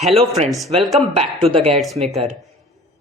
Hello friends, welcome back to the गैड्स Maker.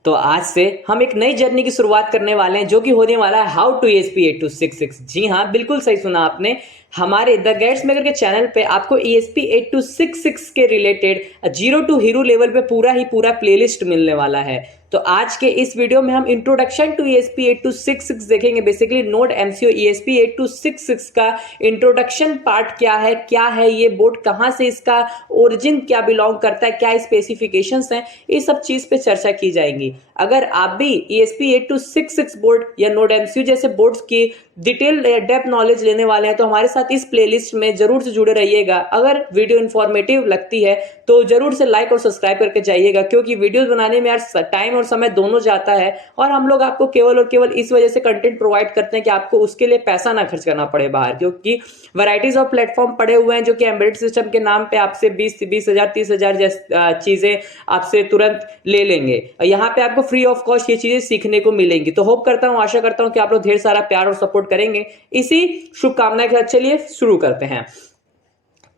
तो आज से हम एक नई जर्नी की शुरुआत करने वाले हैं जो कि होने वाला है हाउ टू ESP8266। जी हाँ, बिल्कुल सही सुना आपने। हमारे द गैड्स मेकर के चैनल पे आपको ESP8266 के related zero to hero level पे पूरा ही पूरा प्लेलिस्ट मिलने वाला है। तो आज के इस वीडियो में हम इंट्रोडक्शन टू ESP8266 देखेंगे। बेसिकली नोड MCU ESP8266 का इंट्रोडक्शन पार्ट क्या है ये बोर्ड, कहाँ से इसका ओरिजिन क्या बिलोंग करता है, क्या स्पेसिफिकेशंस हैं, ये सब चीज पे चर्चा की जाएगी। अगर आप भी ESP8266 बोर्ड या नोड MCU जैसे बोर्ड्स की डिटेल डेप्थ नॉलेज लेने वाले हैं तो हमारे साथ इस प्लेलिस्ट में जरूर से जुड़े रहिएगा। अगर वीडियो इंफॉर्मेटिव लगती है तो जरूर से लाइक और सब्सक्राइब करके जाइएगा, क्योंकि वीडियोस बनाने में यार टाइम और समय दोनों जाता है और हम लोग आपको केवल और केवल इस वजह से कंटेंट प्रोवाइड करते हैं कि आपको उसके लिए पैसा ना खर्च करना पड़े बाहर, क्योंकि वैरायटीज ऑफ प्लेटफॉर्म पड़े हुए हैं जो कि एम्बेडेड सिस्टम के नाम पे आपसे 20,000 30,000 चीजें आपसे तुरंत ले लेंगे। यहाँ पे आपको फ्री ऑफ कॉस्ट ये चीजें सीखने को मिलेंगी। तो होप करता हूँ, आशा करता हूँ कि आप लोग ढेर सारा प्यार और सपोर्ट करेंगे। इसी शुभकामना के साथ चलिए शुरू करते हैं।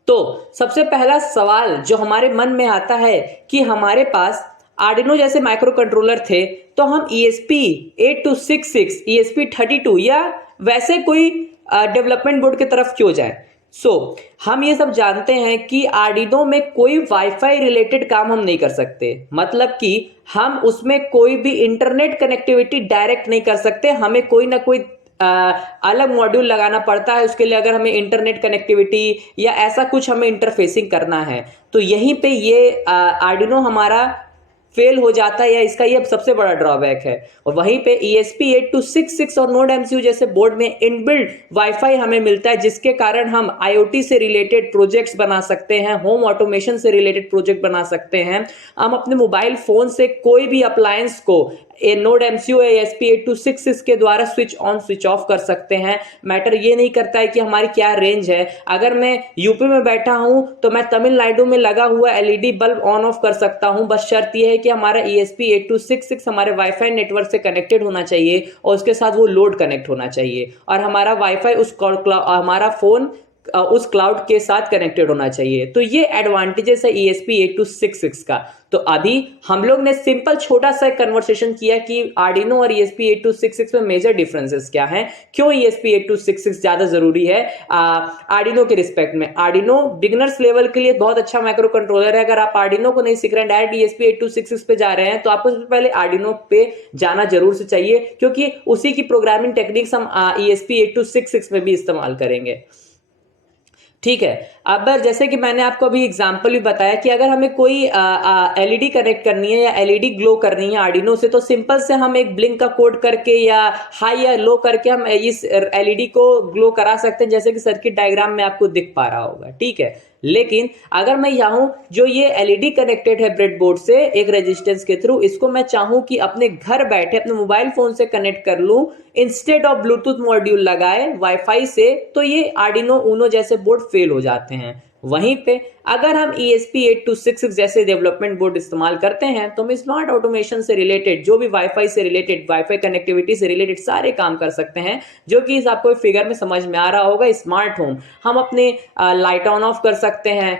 तो सबसे पहला सवाल जो हमारे मन में आता है कि हमारे पास आर्डिनो जैसे माइक्रो कंट्रोलर थे तो हम ESP8266, ESP32 या वैसे कोई डेवलपमेंट बोर्ड की तरफ क्यों जाएं। हम ये सब जानते हैं कि आर्डिनो में कोई वाईफाई रिलेटेड काम हम नहीं कर सकते, मतलब कि हम उसमें कोई भी इंटरनेट कनेक्टिविटी डायरेक्ट नहीं कर सकते। हमें कोई ना कोई अलग मॉड्यूल लगाना पड़ता है उसके लिए, अगर हमें इंटरनेट कनेक्टिविटी या ऐसा कुछ हमें इंटरफेसिंग करना है। तो यहीं पे ये आर्डिनो हमारा फेल हो जाता है या इसका ये सबसे बड़ा ड्रॉबैक है। और वहीं पे ESP8266 और नोड MCU जैसे बोर्ड में इनबिल्ट वाईफाई हमें मिलता है, जिसके कारण हम IoT से रिलेटेड प्रोजेक्ट्स बना सकते हैं, होम ऑटोमेशन से रिलेटेड प्रोजेक्ट बना सकते हैं। हम अपने मोबाइल फोन से कोई भी अप्लायंस को नोड MCU या ESP8266 के द्वारा स्विच ऑन स्विच ऑफ कर सकते हैं। मैटर ये नहीं करता है कि हमारी क्या रेंज है। अगर मैं यूपी में बैठा हूं तो मैं तमिलनाडु में लगा हुआ LED बल्ब ऑन ऑफ कर सकता हूं। बस शर्त यह है कि हमारा ESP8266 हमारे वाईफाई नेटवर्क से कनेक्टेड होना चाहिए और उसके साथ वो लोड कनेक्ट होना चाहिए और हमारा वाईफाई हमारा फोन उस क्लाउड के साथ कनेक्टेड होना चाहिए। तो ये एडवांटेजेस है ESP8266 का। तो अभी हम लोग ने सिंपल छोटा सा कन्वर्सेशन किया कि आर्डिनो और ESP8266 में मेजर डिफरेंसेस क्या हैं, क्यों ESP8266 ज्यादा जरूरी है आर्डिनो के रिस्पेक्ट में। आर्डिनो बिगिनर्स लेवल के लिए बहुत अच्छा माइक्रो कंट्रोलर है। अगर आप आर्डिनो को नहीं सीख रहे हैं, डायरेक्ट ESP8266 पे जा रहे हैं, तो आपको सबसे पहले आर्डिनो पे जाना जरूर से चाहिए, क्योंकि उसी की प्रोग्रामिंग टेक्निक्स हम ESP8266 में भी इस्तेमाल करेंगे। ठीक है। अब जैसे कि मैंने आपको अभी एग्जांपल भी बताया कि अगर हमें कोई LED कनेक्ट करनी है या LED ग्लो करनी है आर्डिनो से, तो सिंपल से हम एक ब्लिंक का कोड करके या हाई या लो करके हम इस LED को ग्लो करा सकते हैं, जैसे कि सर्किट डायग्राम में आपको दिख पा रहा होगा। ठीक है। लेकिन अगर मैं चाहूं जो ये LED कनेक्टेड है ब्रेडबोर्ड से एक रेजिस्टेंस के थ्रू, इसको मैं चाहूं कि अपने घर बैठे अपने मोबाइल फोन से कनेक्ट कर लूं इंस्टेड ऑफ ब्लूटूथ मॉड्यूल लगाए वाईफाई से, तो ये आर्डिनो ऊनो जैसे बोर्ड फेल हो जाते हैं। वहीं पे अगर हम ESP8266 जैसे डेवलपमेंट बोर्ड इस्तेमाल करते हैं तो हम स्मार्ट ऑटोमेशन से रिलेटेड जो भी वाईफाई से रिलेटेड, वाईफाई कनेक्टिविटी से रिलेटेड सारे काम कर सकते हैं, जो कि इस आपको फिगर में समझ में आ रहा होगा। स्मार्ट होम, हम अपने लाइट ऑन ऑफ कर सकते हैं,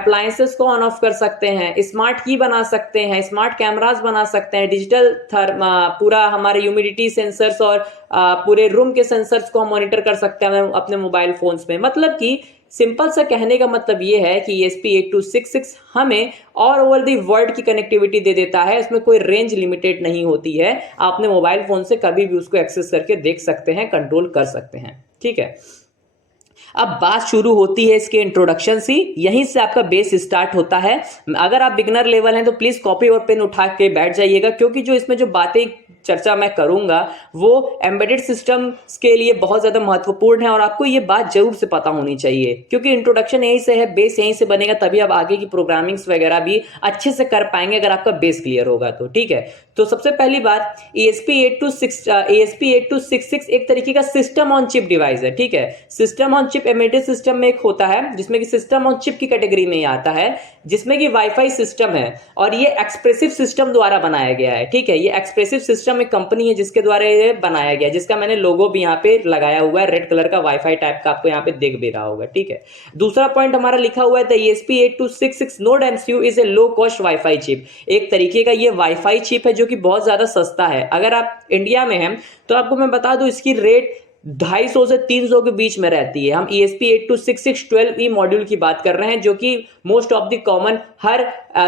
अप्लायंसेस को ऑन ऑफ कर सकते हैं, स्मार्ट की बना सकते हैं, स्मार्ट कैमरास बना सकते हैं, डिजिटल पूरा हमारे ह्यूमिडिटी सेंसर्स और पूरे रूम के सेंसर्स को हम मॉनिटर कर सकते हैं अपने मोबाइल फोन्स में। मतलब कि सिंपल सा कहने का मतलब ये है कि ESP8266 हमें ऑल ओवर द वर्ल्ड की कनेक्टिविटी दे देता है। इसमें कोई रेंज लिमिटेड नहीं होती है। आप अपने मोबाइल फोन से कभी भी उसको एक्सेस करके देख सकते हैं, कंट्रोल कर सकते हैं। ठीक है। अब बात शुरू होती है इसके इंट्रोडक्शन से, यहीं से आपका बेस स्टार्ट होता है। अगर आप बिगनर लेवल हैं तो प्लीज कॉपी और पेन उठा के बैठ जाइएगा, क्योंकि जो इसमें जो बातें चर्चा मैं करूंगा वो एम्बेडेड सिस्टम्स के लिए बहुत ज्यादा महत्वपूर्ण है और आपको ये बात जरूर से पता होनी चाहिए, क्योंकि इंट्रोडक्शन यहीं से है, बेस यहीं से बनेगा, तभी आप आगे की प्रोग्रामिंग्स वगैरह भी अच्छे से कर पाएंगे अगर आपका बेस क्लियर होगा तो। ठीक है। तो सबसे पहली बात, ESP8266 एक तरीके का सिस्टम ऑन चिप डिवाइस है। ठीक है। System on on chip embedded system में एक होता है जिसमें कि सिस्टम ऑन चिप की कैटेगरी में ही आता है, जिसमें कि वाईफाई सिस्टम है और ये एक्सप्रेसिव सिस्टम द्वारा बनाया गया है। ठीक है, ये एक्सप्रेसिव सिस्टम एक कंपनी है जिसके द्वारा ये बनाया गया है, जिसका मैंने लोगो भी यहाँ पे लगाया हुआ है, रेड कलर का वाईफाई टाइप का, आपको यहाँ पे दिख भी रहा होगा। ठीक है, दूसरा पॉइंट हमारा लिखा हुआ है the ESP8266 node MCU is a low cost wifi chip. एक तरीके का ये वाईफाई चिप है जो कि बहुत ज्यादा सस्ता है। अगर आप इंडिया में हैं तो आपको मैं बता दूं इसकी रेट 250 से 300 के बीच में रहती है। हम ESP8266 12E मॉड्यूल की बात कर रहे हैं जो कि मोस्ट ऑफ द कॉमन हर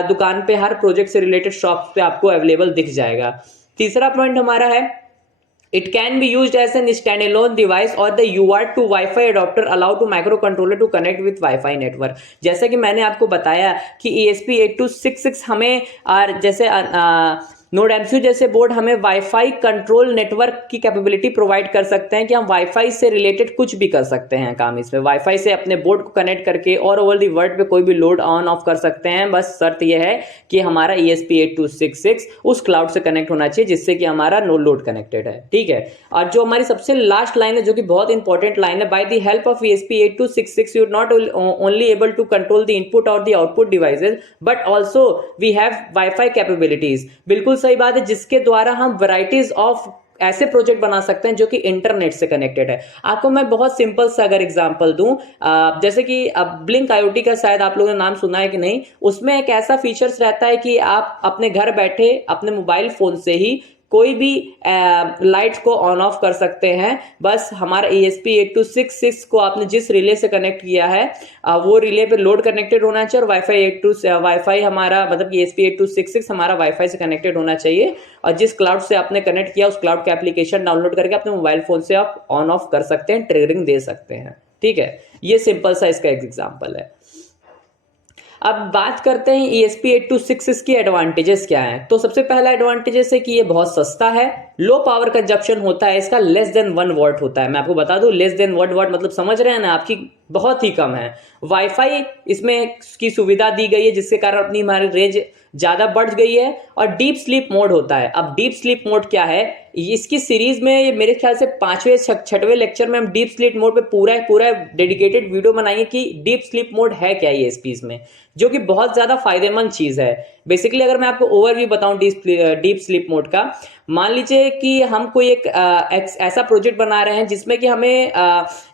दुकान पे, हर प्रोजेक्ट से रिलेटेड शॉप पे आपको अवेलेबल दिख जाएगा। तीसरा पॉइंट हमारा है It can be used as an standalone device or the UART to Wi-Fi adapter allow to microcontroller to connect with Wi-Fi network। जैसा कि मैंने आपको बताया कि ESP8266 हमें जैसे नोड MCU जैसे बोर्ड हमें वाईफाई कंट्रोल नेटवर्क की कैपेबिलिटी प्रोवाइड कर सकते हैं कि हम वाईफाई से रिलेटेड कुछ भी कर सकते हैं काम इसमें। वाईफाई से अपने बोर्ड को कनेक्ट करके और ओवर दी वर्ल्ड पे कोई भी लोड ऑन ऑफ कर सकते हैं। बस शर्त यह है कि हमारा ESP8266 उस क्लाउड से कनेक्ट होना चाहिए जिससे कि हमारा नो लोड कनेक्टेड है। ठीक है, और जो हमारी सबसे लास्ट लाइन है जो कि बहुत इंपॉर्टेंट लाइन है, by the help of ESP8266 you not only able to control the input और the output devices but also we have wifi capabilities. बिल्कुल सही बात है, जिसके द्वारा हम वैरायटीज ऑफ ऐसे प्रोजेक्ट बना सकते हैं जो कि इंटरनेट से कनेक्टेड है। आपको मैं बहुत सिंपल सा अगर एग्जांपल दूं, जैसे कि अब ब्लिंक IoT का शायद आप लोगों ने नाम सुना है कि नहीं, उसमें एक ऐसा फीचर्स रहता है कि आप अपने घर बैठे अपने मोबाइल फोन से ही कोई भी लाइट को ऑन ऑफ कर सकते हैं। बस हमारा ESP8266 को आपने जिस रिले से कनेक्ट किया है वो रिले पे लोड कनेक्टेड होना चाहिए और वाईफाई हमारा मतलब ESP8266 हमारा वाईफाई से कनेक्टेड होना चाहिए और जिस क्लाउड से आपने कनेक्ट किया उस क्लाउड का एप्लीकेशन डाउनलोड करके अपने मोबाइल फोन से आप ऑन ऑफ कर सकते हैं, ट्रिगरिंग दे सकते हैं। ठीक है, ये सिंपल सा इसका एग्जाम्पल है। अब बात करते हैं ESP8266 की एडवांटेजेस क्या हैं। तो सबसे पहला एडवांटेजेस है कि ये बहुत सस्ता है, लो पावर कंजप्शन होता है इसका, लेस देन 1 वॉट होता है। मैं आपको बता दूं लेस देन 1 वॉट मतलब समझ रहे हैं ना, आपकी बहुत ही कम है। वाईफाई इसमें की सुविधा दी गई है जिसके कारण अपनी हमारी रेंज ज्यादा बढ़ गई है और डीप स्लीप मोड होता है। अब डीप स्लीप मोड क्या है, इसकी सीरीज में मेरे ख्याल से 5वें 6वें लेक्चर में हम डीप स्लीप मोड पे पूरा डेडिकेटेड वीडियो बनाएंगे कि डीप स्लीप मोड है क्या ESPs में, जो कि बहुत ज्यादा फायदेमंद चीज है। बेसिकली अगर मैं आपको ओवरव्यू बताऊं डीप स्लीप मोड का, मान लीजिए कि हम कोई एक ऐसा प्रोजेक्ट बना रहे हैं जिसमें कि हमें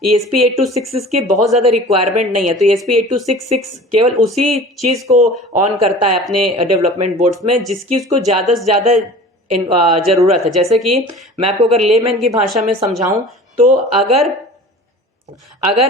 ESP8266 की बहुत ज्यादा रिक्वायरमेंट नहीं है, तो ESP8266 केवल उसी चीज को ऑन करता है अपने डेवलपमेंट बोर्ड्स में जिसकी उसको ज्यादा से ज्यादा जरूरत है। जैसे कि मैं आपको अगर लेमैन की भाषा में समझाऊं तो अगर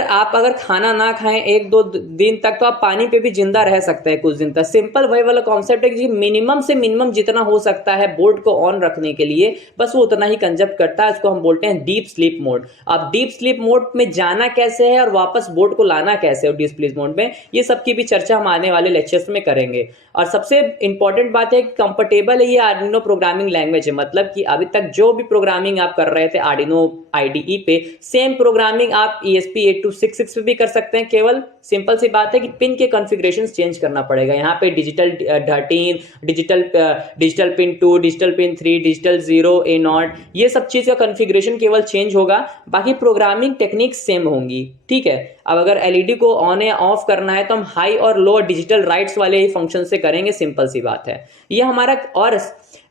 आप खाना ना खाएं 1-2 दिन तक तो आप पानी पे भी जिंदा रह सकते हैं कुछ दिन तक। सिंपल वही वाला कॉन्सेप्ट है कि मिनिमम से मिनिमम जितना हो सकता है बोर्ड को ऑन रखने के लिए बस वो उतना ही कंजप्ट करता है। इसको हम बोलते हैं डीप स्लीप मोड। अब डीप स्लीप मोड में जाना कैसे है और वापस बोर्ड को लाना कैसे है डीप स्लीप मोड में, ये सब की भी चर्चा हम आने वाले लेक्चर्स में करेंगे। और सबसे इंपॉर्टेंट बात है कि कंफर्टेबल है ये आर्डिनो प्रोग्रामिंग लैंग्वेज है, मतलब कि अभी तक जो भी प्रोग्रामिंग आप कर रहे थे आर्डिनो IDE पे, सेम प्रोग्रामिंग आप ESP8266 पे भी कर सकते हैं। केवल सिंपल सी बात है कि पिन के कॉन्फ़िगरेशन चेंज करना पड़ेगा। यहाँ पे digital 13, digital pin 2, digital pin 3, digital 0, A0, ये सब चीज का कॉन्फ़िगरेशन केवल चेंज होगा, बाकी प्रोग्रामिंग टेक्निक सेम होंगी। ठीक है, अब अगर LED को ऑन या ऑफ करना है तो हम हाई और लो डिजिटल राइट्स वाले ही फंक्शन से करेंगे, सिंपल सी बात है ये हमारा। और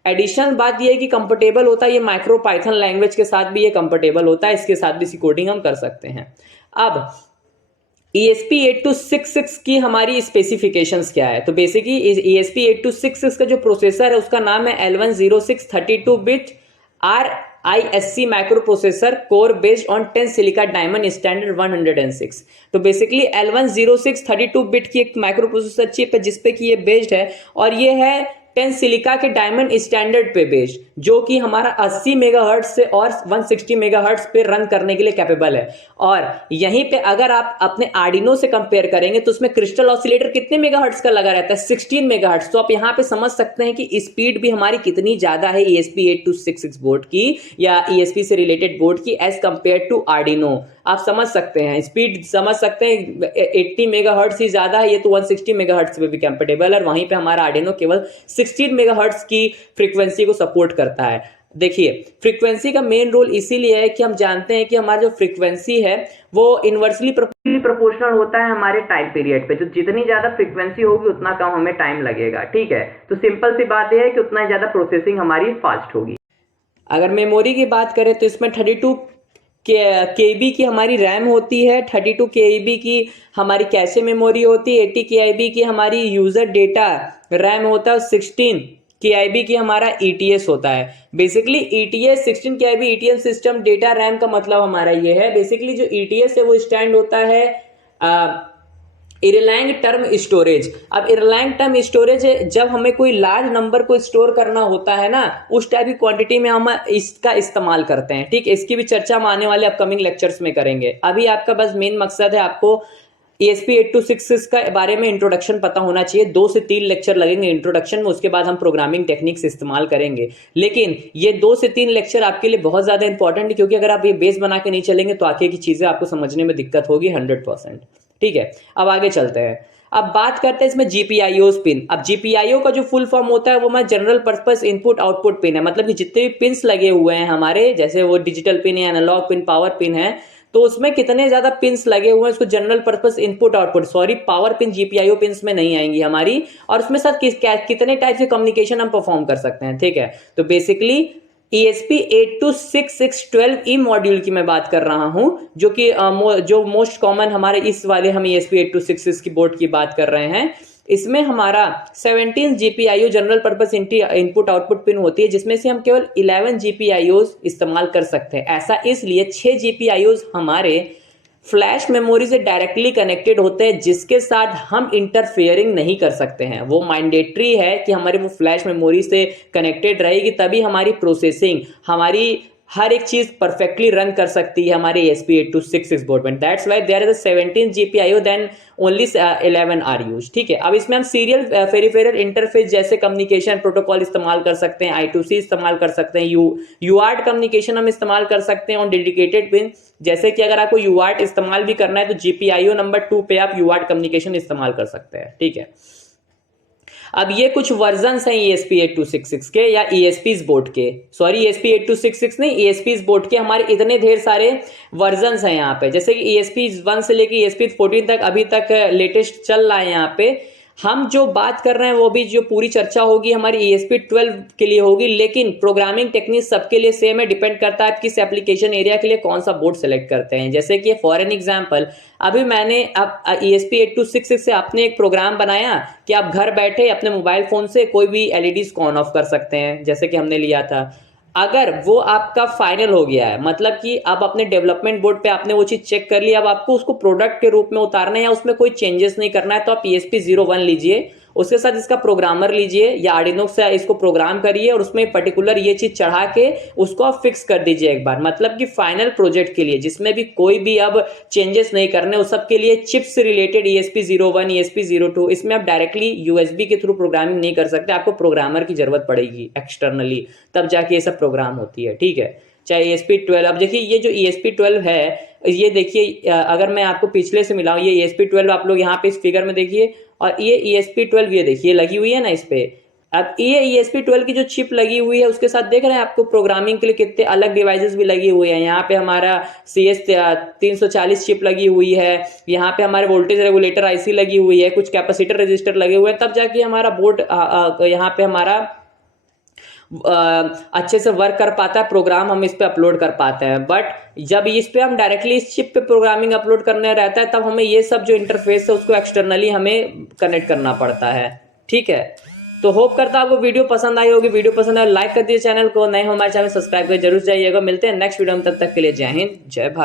एडिशन बात ये है कि कंफर्टेबल होता है ये माइक्रो पाइथन लैंग्वेज के साथ भी ये कंफर्टेबल होता है, इसके साथ भी इसकी कोडिंग हम कर सकते हैं। अब ESP8266 की हमारी स्पेसिफिकेशंस क्या है, तो बेसिकली ESP8266 का जो प्रोसेसर है उसका नाम है L106 32-bit RISC micro processor core based on 10 silica diamond standard 106। तो बेसिकली L106 32-bit की एक माइक्रो प्रोसेसर चिप है जिसपे कि ये बेस्ड है और ये है 10 सिलिका के डायमंड स्टैंडर्ड पे बेस्ड, जो कि हमारा 80 मेगाहर्ट्ज से और 160 मेगाहर्ट्ज पे रन करने के लिए कैपेबल है। और यहीं पे अगर आप अपने आर्डिनो से कंपेयर करेंगे तो उसमें क्रिस्टल ऑसिलेटर कितने मेगाहर्ट्ज का लगा रहता है, 16 मेगाहर्ट्ज। तो आप यहाँ पे समझ सकते हैं कि स्पीड भी हमारी कितनी ज्यादा है ESP8266 बोर्ड की या ESP से रिलेटेड बोर्ड की एज कंपेयर टू आर्डिनो। आप समझ सकते हैं, स्पीड समझ सकते हैं, 80 मेगाहर्ट्ज ही ज्यादा है, ये तो 160 मेगाहर्ट्ज पे भी कंपेटेबल है और वहीं पे हमारा आर्डिनो केवल 16 मेगाहर्ट्ज की फ्रीक्वेंसी को सपोर्ट करता है। देखिए, फ्रीक्वेंसी का मेन रोल इसीलिए है कि हम जानते हैं कि हमारा जो फ्रीक्वेंसी है वो इन्वर्सली प्रोपोर्शनल होता है हमारे टाइम पीरियड पे। जो जितनी ज्यादा फ्रीक्वेंसी होगी उतना कम हमें टाइम लगेगा, ठीक है। तो सिंपल सी बात यह है कि उतना ज्यादा प्रोसेसिंग हमारी फास्ट होगी। अगर मेमोरी की बात करें तो इसमें 32 केबी की हमारी रैम होती है, 32 केबी की हमारी कैशे मेमोरी होती है, 80 केबी की हमारी यूजर डेटा रैम होता है, 16 केआईबी की हमारा ईटीएस होता है। Basically ETS 16 KiB ETS system data RAM का मतलब हमारा ये है। बेसिकली जो ईटीएस है वो स्टैंड होता है इरेलैंग टर्म स्टोरेज। अब इरेलैंग टर्म स्टोरेज जब हमें कोई लार्ज नंबर को स्टोर करना होता है ना, उस टाइप की क्वांटिटी में हम इसका इस्तेमाल करते हैं, ठीक। इसकी भी चर्चा हम आने वाले अपकमिंग लेक्चर्स में करेंगे। अभी आपका बस मेन मकसद है आपको ESP8266 का बारे में इंट्रोडक्शन पता होना चाहिए। 2 से 3 लेक्चर लगेंगे इंट्रोडक्शन में, उसके बाद हम प्रोग्रामिंग टेक्निक्स इस्तेमाल करेंगे। लेकिन ये 2 से 3 लेक्चर आपके लिए बहुत ज्यादा इंपॉर्टेंट है, क्योंकि अगर आप ये बेस बना के नहीं चलेंगे तो आगे की चीजें आपको समझने में दिक्कत होगी 100%, ठीक है। अब आगे चलते हैं। अब बात करते हैं इसमें GPIO पिन। अब GPIO का जो फुल फॉर्म होता है वो हमारा general purpose input output pin है। मतलब कि जितने भी पिन्स लगे हुए हैं हमारे, जैसे वो डिजिटल पिन है, एनालॉग पिन, पावर पिन है, तो उसमें कितने ज्यादा पिन्स लगे हुए हैं उसको general purpose input output, sorry power pin GPIO pins में नहीं आएंगी हमारी। और उसमें साथ कितने टाइप से कम्युनिकेशन हम परफॉर्म कर सकते हैं, ठीक है। तो बेसिकली ESP826612E मॉड्यूल की मैं बात कर रहा हूं, जो कि जो मोस्ट कॉमन हमारे इस वाले हम ESP8266 की बोर्ड की बात कर रहे हैं। इसमें हमारा 17 GPIO general purpose input output pin होती है, जिसमें से हम केवल 11 GPIOs इस्तेमाल कर सकते हैं। ऐसा इसलिए 6 GPIOs हमारे फ्लैश मेमोरी से डायरेक्टली कनेक्टेड होते हैं, जिसके साथ हम इंटरफेयरिंग नहीं कर सकते हैं। वो मैंडेटरी है कि हमारी वो फ्लैश मेमोरी से कनेक्टेड रहेगी, तभी हमारी प्रोसेसिंग, हमारी हर एक चीज परफेक्टली रन कर सकती है हमारे ESP8266 बोर्ड में। That's why there is a 17 GPIO then only 11 are use, ठीक है। अब इसमें हम सीरियल पेरिफेरल इंटरफेस जैसे कम्युनिकेशन प्रोटोकॉल इस्तेमाल कर सकते हैं, I2C इस्तेमाल कर सकते हैं, UART कम्युनिकेशन हम इस्तेमाल कर सकते हैं ऑन डेडिकेटेड पिन। जैसे कि अगर आपको UART इस्तेमाल भी करना है तो GPIO नंबर 2 पे आप UART कम्युनिकेशन इस्तेमाल कर सकते हैं, ठीक है। अब ये कुछ वर्जन्स हैं ESP8266 के या ESPs बोर्ड के, सॉरी ESP8266 नहीं, ESPs बोर्ड के हमारे इतने ढेर सारे वर्जन्स हैं यहाँ पे। जैसे कि ESP1 से लेके ESP14 तक अभी तक लेटेस्ट चल रहा है। यहाँ पे हम जो बात कर रहे हैं वो भी जो पूरी चर्चा होगी हमारी ESP12 के लिए होगी, लेकिन प्रोग्रामिंग टेक्निक सबके लिए सेम है। डिपेंड करता है आप किस एप्लीकेशन एरिया के लिए कौन सा बोर्ड सेलेक्ट करते हैं। जैसे कि फॉर एन एग्जांपल, अभी मैंने अब ESP8266 से आपने एक प्रोग्राम बनाया कि आप घर बैठे अपने मोबाइल फोन से कोई भी LEDs को ऑन ऑफ कर सकते हैं, जैसे कि हमने लिया था। अगर वो आपका फाइनल हो गया है, मतलब कि अब अपने डेवलपमेंट बोर्ड पे आपने वो चीज चेक कर ली, अब आपको उसको प्रोडक्ट के रूप में उतारना है या उसमें कोई चेंजेस नहीं करना है, तो आप ESP01 लीजिए, उसके साथ इसका प्रोग्रामर लीजिए या आर्डिनो से इसको प्रोग्राम करिए और उसमें पर्टिकुलर ये चीज चढ़ा के उसको आप फिक्स कर दीजिए एक बार। मतलब कि फाइनल प्रोजेक्ट के लिए जिसमें भी कोई भी अब चेंजेस नहीं करने, उस सब के लिए चिप्स से रिलेटेड ESP01, ESP02, इसमें आप डायरेक्टली USB के थ्रू प्रोग्रामिंग नहीं कर सकते, आपको प्रोग्रामर की जरूरत पड़ेगी एक्सटर्नली, तब जाके ये सब प्रोग्राम होती है, ठीक है। चाहे ESP12, अब देखिए ये जो ESP12 है, ये देखिए अगर मैं आपको पिछले से मिलाऊं, ये ESP12 आप लोग यहाँ पे इस फिगर में देखिए, और ये ESP12 ये देखिए लगी हुई है ना इस पे। अब ये ESP12 की जो चिप लगी हुई है उसके साथ देख रहे हैं आपको प्रोग्रामिंग के लिए कितने अलग डिवाइसेस भी लगी हुई हैं। यहाँ पे हमारा CS340 चिप लगी हुई है, यहाँ पे हमारे वोल्टेज रेगुलेटर IC लगी हुई है, कुछ कैपेसिटर रजिस्टर लगे हुए हैं, तब जाके हमारा बोर्ड यहाँ पे हमारा अच्छे से वर्क कर पाता है, प्रोग्राम हम इस पे अपलोड कर पाते हैं। बट जब इस पे हम डायरेक्टली इस चिप पे प्रोग्रामिंग अपलोड करने रहता है, तब हमें ये सब जो इंटरफेस है उसको एक्सटर्नली हमें कनेक्ट करना पड़ता है, ठीक है। तो होप करता हूं आपको वीडियो पसंद आई होगी। वीडियो पसंद आए लाइक कर दीजिए, चैनल को नए हो हमारे चैनल सब्सक्राइब कर जरूर जाइएगा। मिलते हैं नेक्स्ट वीडियो में, तब तक के लिए जय हिंद, जय भारत।